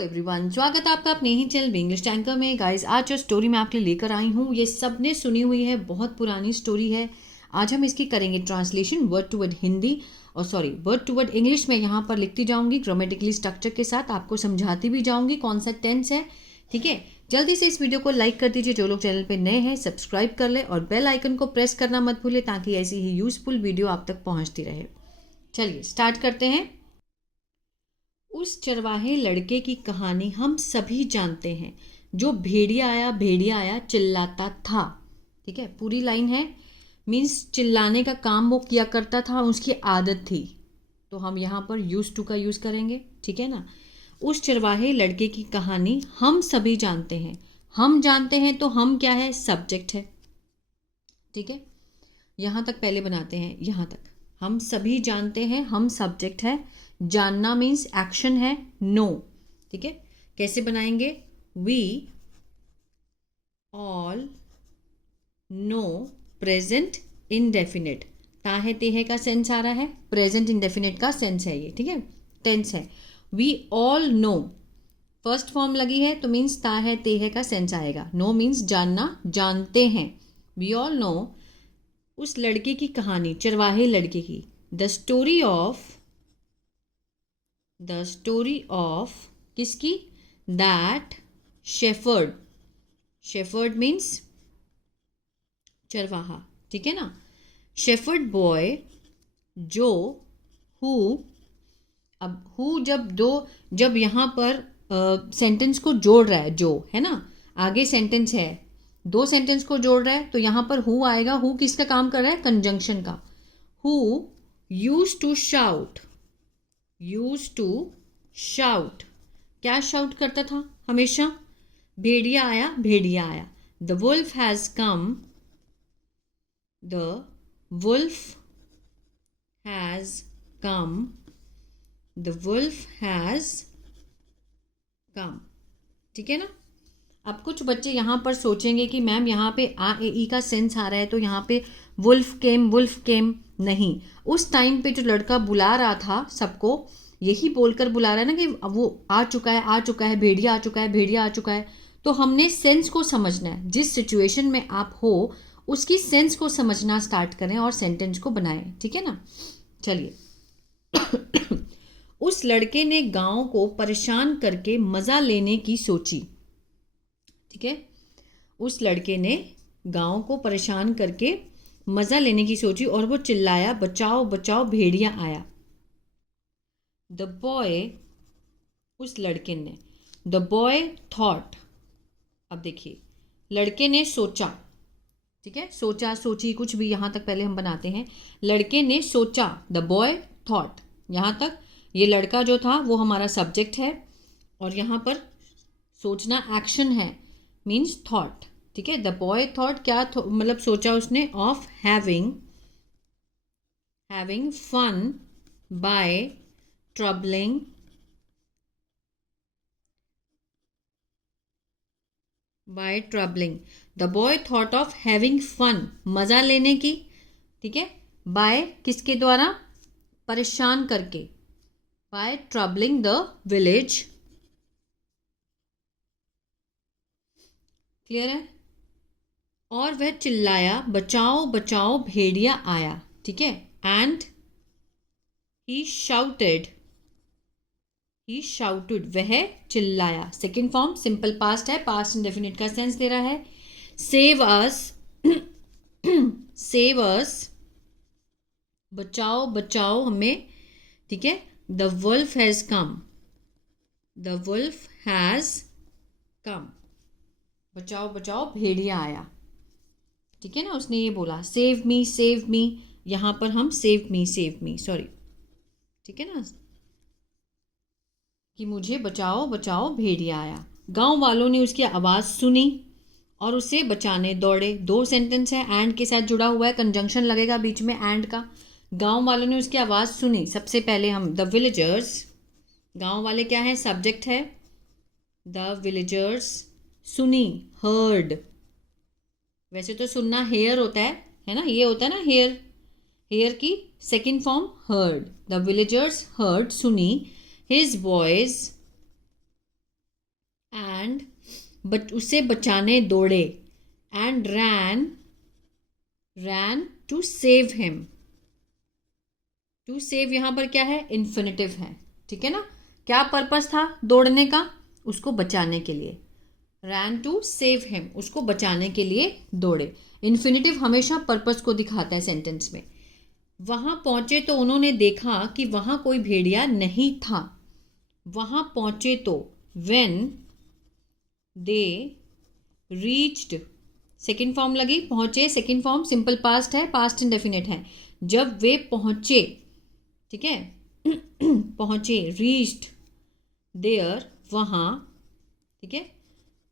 Everyone, स्वागत है आपका अपने ही चैनल इंग्लिश टैंकर में। गाइस, आज जो स्टोरी मैं आपके लिए लेकर आई हूँ ये सबने सुनी हुई है, बहुत पुरानी स्टोरी है। आज हम इसकी करेंगे translation word to word Hindi और वर्ड टू वर्ड इंग्लिश में यहाँ पर लिखती जाऊँगी ग्रामेटिकली स्ट्रक्चर के साथ, आपको समझाती भी जाऊँगी कौन सा टेंस है। ठीक है, जल्दी से इस वीडियो को लाइक कर दीजिए, जो लोग चैनल पर नए हैं सब्सक्राइब कर ले और बेल आइकन को प्रेस करना मत भूलें ताकि ऐसी ही यूजफुल वीडियो आप तक पहुँचती रहे। चलिए स्टार्ट करते हैं। उस चरवाहे लड़के की कहानी हम सभी जानते हैं, जो भेड़िया आया चिल्लाता था। ठीक है, पूरी लाइन है, मीन्स चिल्लाने का काम वो किया करता था, उसकी आदत थी, तो हम यहाँ पर यूज टू का यूज़ करेंगे। ठीक है ना। उस चरवाहे लड़के की कहानी हम सभी जानते हैं, हम जानते हैं तो हम क्या है, सब्जेक्ट है। ठीक है, यहाँ तक पहले बनाते हैं, यहाँ तक हम सभी जानते हैं, हम सब्जेक्ट है, जानना मीन्स एक्शन है, नो। ठीक है, कैसे बनाएंगे, we all know present indefinite, ताहे तेहे का सेंस आ रहा है, प्रेजेंट इंडेफिनिट का सेंस है ये। ठीक है, टेंस है। We all know, first form लगी है तो मीन्स ताहे तेहे का सेंस आएगा, नो मीन्स जानना, जानते हैं। वी ऑल नो, उस लड़के की कहानी, चरवाहे लड़के की, द स्टोरी ऑफ किसकी, दैट शेफर्ड, शेफर्ड मीन्स चरवाहा। ठीक है ना। शेफर्ड बॉय, जो, हु, अब हु जब यहाँ पर सेंटेंस को जोड़ रहा है, जो है ना, आगे सेंटेंस है, दो सेंटेंस को जोड़ रहा है तो यहाँ पर हु आएगा। हु किसका काम कर रहा है, कंजंक्शन का। हु यूज टू शाउट, क्या शाउट करता था हमेशा, भेड़िया आया। द वुल्फ हैज कम, ठीक है ना। अब कुछ बच्चे यहाँ पर सोचेंगे कि मैम यहाँ पे आ ए ई का सेंस आ रहा है तो यहाँ पे वुल्फ केम नहीं, उस टाइम पे जो लड़का बुला रहा था सबको, यही बोलकर बुला रहा है ना कि वो आ चुका है, भेड़िया आ चुका है। तो हमने सेंस को समझना है, जिस सिचुएशन में आप हो उसकी सेंस को समझना स्टार्ट करें और सेंटेंस को बनाएं। ठीक है ना। चलिए उस लड़के ने गांव को परेशान करके मज़ा लेने की सोची। ठीक है, उस लड़के ने गांव को परेशान करके मज़ा लेने की सोची और वो चिल्लाया, बचाओ बचाओ भेड़िया आया। द बॉय, उस लड़के ने, द बॉय थॉट, अब देखिए लड़के ने सोचा। ठीक है, सोचा सोची कुछ भी, यहाँ तक पहले हम बनाते हैं। लड़के ने सोचा, द बॉय थॉट, यहाँ तक ये लड़का जो था वो हमारा सब्जेक्ट है और यहाँ पर सोचना एक्शन है, मीन्स थॉट। ठीक है, द बॉय थॉट, क्या मतलब सोचा उसने, of having fun by troubling the boy thought of having fun, मज़ा लेने की। ठीक है, बाय किसके द्वारा, परेशान करके, by troubling the village. Clear है। और वह चिल्लाया, बचाओ बचाओ भेड़िया आया। ठीक है, एंड ही शाउटेड, वह चिल्लाया। सेकेंड फॉर्म सिंपल पास्ट है, पास्ट इंडेफिनिट का सेंस दे रहा है। सेव अस, बचाओ बचाओ हमें। ठीक है, द वुल्फ हैज कम, बचाओ बचाओ भेड़िया आया। ठीक है ना, उसने ये बोला, सेव मी, यहाँ पर हम सेव मी सॉरी, ठीक है ना, कि मुझे बचाओ बचाओ भेड़िया आया। गांव वालों ने उसकी आवाज़ सुनी और उसे बचाने दौड़े। दो सेंटेंस है, एंड के साथ जुड़ा हुआ है, कंजंक्शन लगेगा बीच में एंड का। गांव वालों ने उसकी आवाज़ सुनी, सबसे पहले हम द विलेजर्स, गांव वाले क्या है, सब्जेक्ट है, द विलेजर्स, सुनी हर्ड, वैसे तो सुनना हेयर होता है ना, ये होता है ना हेयर की second form heard. The villagers heard, सुनी, हिज वॉइस एंड उसे बचाने दौड़े, and ran to save him. To save यहाँ पर क्या है, इन्फिनेटिव है, ठीक है ना। क्या पर्पस था दौड़ने का, उसको बचाने के लिए। रैन टू सेव हिम, उसको बचाने के लिए दौड़े। इन्फिनेटिव हमेशा पर्पस को दिखाता है सेंटेंस में। वहां पहुंचे तो उन्होंने देखा कि वहां कोई भेड़िया नहीं था। वहां पहुंचे तो, when they reached, second form लगी, पहुंचे सेकेंड फॉर्म सिंपल पास्ट है, पास्ट इंडेफिनिट है। जब वे पहुंचे, ठीक है, पहुंचे, रीच्ड देयर, वहां, ठीक है।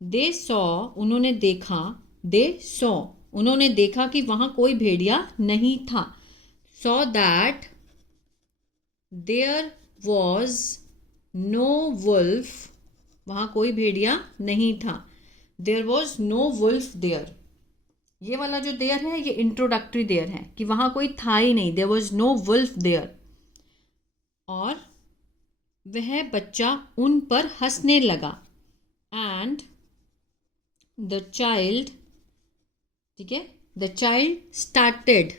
दे सॉ, उन्होंने देखा, दे सॉ, उन्होंने देखा कि वहां कोई भेड़िया नहीं था। Saw that there was no wolf, वहां कोई भेड़िया नहीं था। There was no wolf there, ये वाला जो देयर है ये इंट्रोडक्टरी देयर है कि वहां कोई था ही नहीं, there was no wolf there. और वह बच्चा उन पर हंसने लगा, एंड द चाइल्ड, ठीक है, द चाइल्ड स्टार्टेड,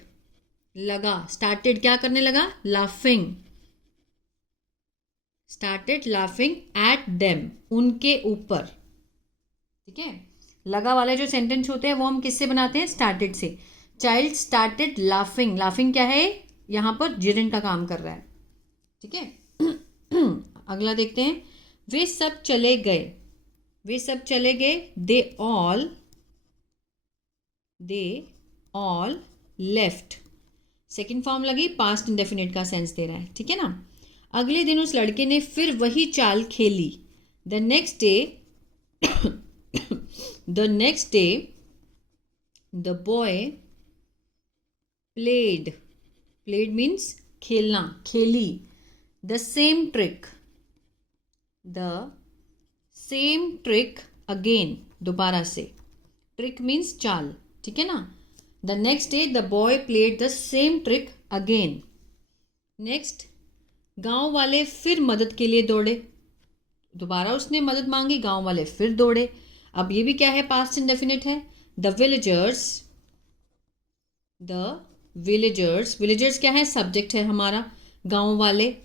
लगा, स्टार्टेड क्या करने लगा, laughing, started laughing at them, उनके ऊपर, ठीक है। लगा वाले जो सेंटेंस होते हैं वो हम किससे बनाते हैं, स्टार्टेड से। चाइल्ड स्टार्टेड लाफिंग, लाफिंग क्या है, यहाँ पर जिरन का काम कर रहा है, ठीक है। अगला देखते हैं, वे सब चले गए, वे सब चले गए, they all left, second form लगी, पास्ट इंडेफिनिट का सेंस दे रहा है, ठीक है ना। अगले दिन उस लड़के ने फिर वही चाल खेली। The next day the boy played means खेलना, खेली, द सेम ट्रिक अगेन, दोबारा से, ट्रिक मीन्स चाल, ठीक है ना। The next day the boy played the same trick again. Next, गांव वाले फिर मदद के लिए दौड़े, दोबारा उसने मदद मांगी, गांव वाले फिर दौड़े। अब ये भी क्या है, पास्ट इंडेफिनिट है। द विलेजर्स क्या है, सब्जेक्ट है हमारा, गांव वाले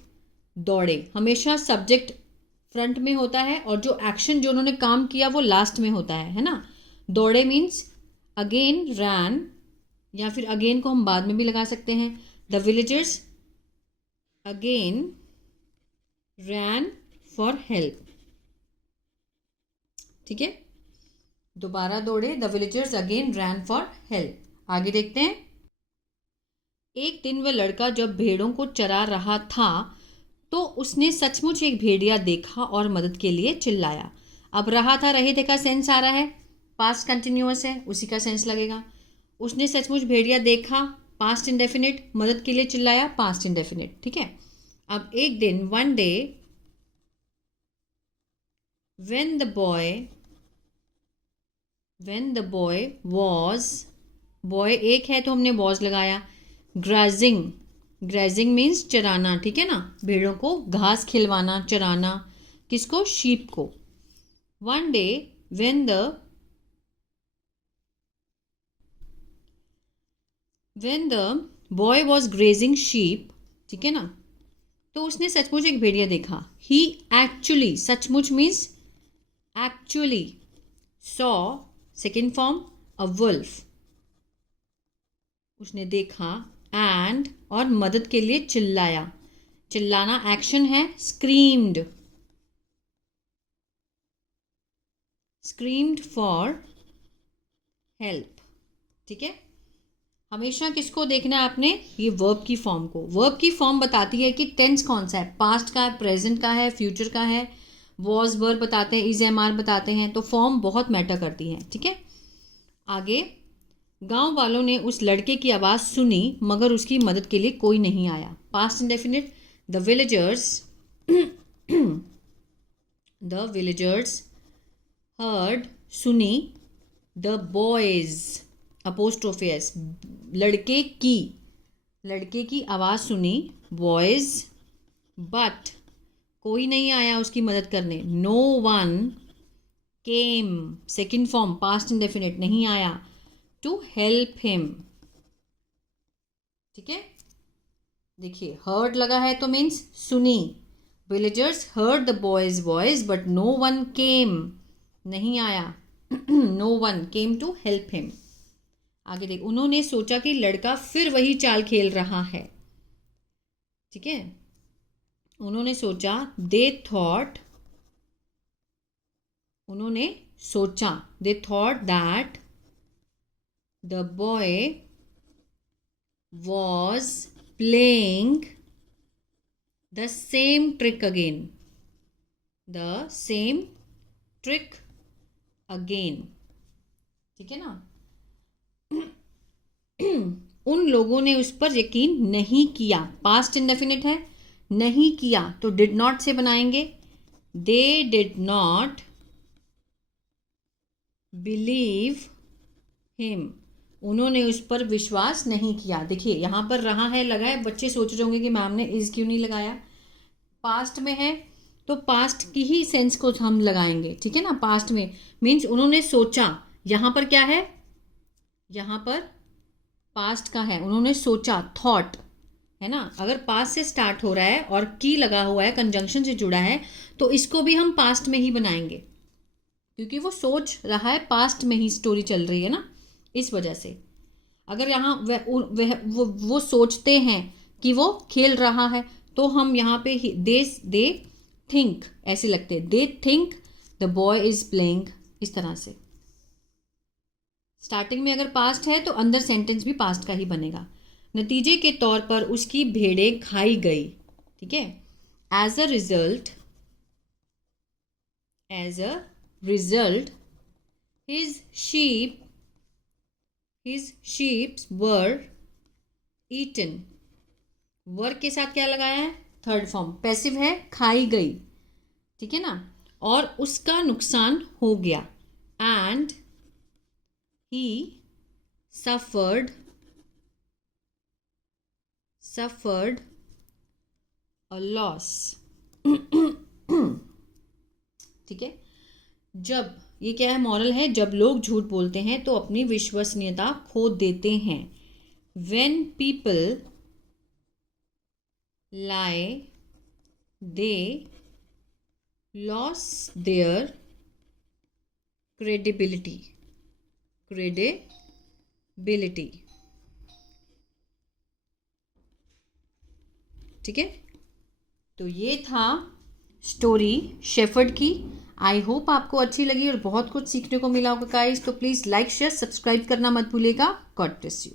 दौड़े, हमेशा सब्जेक्ट फ्रंट में होता है और जो एक्शन जो उन्होंने काम किया वो लास्ट में होता है ना। दौड़े मीन्स अगेन रैन, या फिर अगेन को हम बाद में भी लगा सकते हैं। The villagers again rain for help, ठीक है, दोबारा दौड़े, the villagers again rain for help. आगे देखते हैं, एक दिन वह लड़का जब भेड़ों को चरा रहा था तो उसने सचमुच एक भेड़िया देखा और मदद के लिए चिल्लाया। अब रहा था, रहे थे का सेंस आ रहा है, पास्ट कंटिन्यूअस है, उसी का सेंस लगेगा। उसने सचमुच भेड़िया देखा, पास्ट इंडेफिनिट, मदद के लिए चिल्लाया, पास्ट इंडेफिनिट, ठीक है। अब एक दिन, one day, when the boy was, boy एक है तो हमने was लगाया, ग्राजिंग मीन्स चराना, ठीक है ना, भेड़ों को घास खिलवाना, चराना, किसको, शीप को। One day when the boy was grazing sheep, ठीक है ना, तो उसने सचमुच एक भेड़िया देखा। ही एक्चुअली, सचमुच means actually, saw second form a wolf, उसने देखा, एंड और मदद के लिए चिल्लाया, चिल्लाना एक्शन है, स्क्रीम्ड फॉर हेल्प, ठीक है। हमेशा किसको देखना है आपने, ये वर्ब की फॉर्म को। वर्ब की फॉर्म बताती है कि टेंस कौन सा है, पास्ट का है, प्रेजेंट का है, फ्यूचर का है, वॉज वर्ब बताते हैं, इज एम आर बताते हैं, तो फॉर्म बहुत मैटर करती है, ठीक है। आगे, गांव वालों ने उस लड़के की आवाज़ सुनी मगर उसकी मदद के लिए कोई नहीं आया, past indefinite. The villagers heard, सुनी, द बॉयज, अपोस्ट्रोफी एस, लड़के की आवाज़ सुनी, बॉयज, बट कोई नहीं आया उसकी मदद करने, no one came second form past indefinite नहीं आया, टू हेल्प हिम। ठीक है, देखिए हर्ड लगा है तो मीन्स सुनी। Villagers heard the boy's voice but no one came, नहीं आया। No one came to help him. आगे देख, उन्होंने सोचा कि लड़का फिर वही चाल खेल रहा है। ठीक है, उन्होंने सोचा, दे थॉट, उन्होंने सोचा, they thought that the boy was playing the same trick again, the same trick again. ठीक है ना। उन लोगों ने उस पर यकीन नहीं किया, पास्ट इंडेफिनिट है, नहीं किया तो डिड नॉट से बनाएंगे, they did not believe him, उन्होंने उस पर विश्वास नहीं किया। देखिए यहाँ पर रहा है लगा है, बच्चे सोच रहे होंगे कि मैम ने इज क्यों नहीं लगाया। पास्ट में है तो पास्ट की ही सेंस को हम लगाएंगे। ठीक है ना, पास्ट में मीन्स उन्होंने सोचा। यहाँ पर क्या है, यहाँ पर पास्ट का है, उन्होंने सोचा, थॉट है ना। अगर पास्ट से स्टार्ट हो रहा है और की लगा हुआ है, कंजंक्शन से जुड़ा है, तो इसको भी हम पास्ट में ही बनाएंगे, क्योंकि वो सोच रहा है, पास्ट में ही स्टोरी चल रही है ना, इस वजह से। अगर यहाँ वो सोचते हैं कि वो खेल रहा है, तो हम यहाँ पे दे थिंक ऐसे लगते हैं, they think the boy is playing, इस तरह से। स्टार्टिंग में अगर पास्ट है तो अंदर सेंटेंस भी पास्ट का ही बनेगा। नतीजे के तौर पर उसकी भेड़ें खाई गई। ठीक है, as a result his sheeps were eaten. Work के साथ क्या लगाया है, थर्ड फॉर्म, पैसिव है, खाई गई। ठीक है ना, और उसका नुकसान हो गया, and he suffered a loss। ठीक है, जब, ये क्या है, मॉरल है, जब लोग झूठ बोलते हैं तो अपनी विश्वसनीयता खो देते हैं। when people lie they lose their credibility। ठीक है, तो ये था स्टोरी शेफर्ड की। आई होप आपको अच्छी लगी और बहुत कुछ सीखने को मिला होगा गाइस। तो प्लीज़ लाइक शेयर सब्सक्राइब करना मत भूलिएगा। God bless you.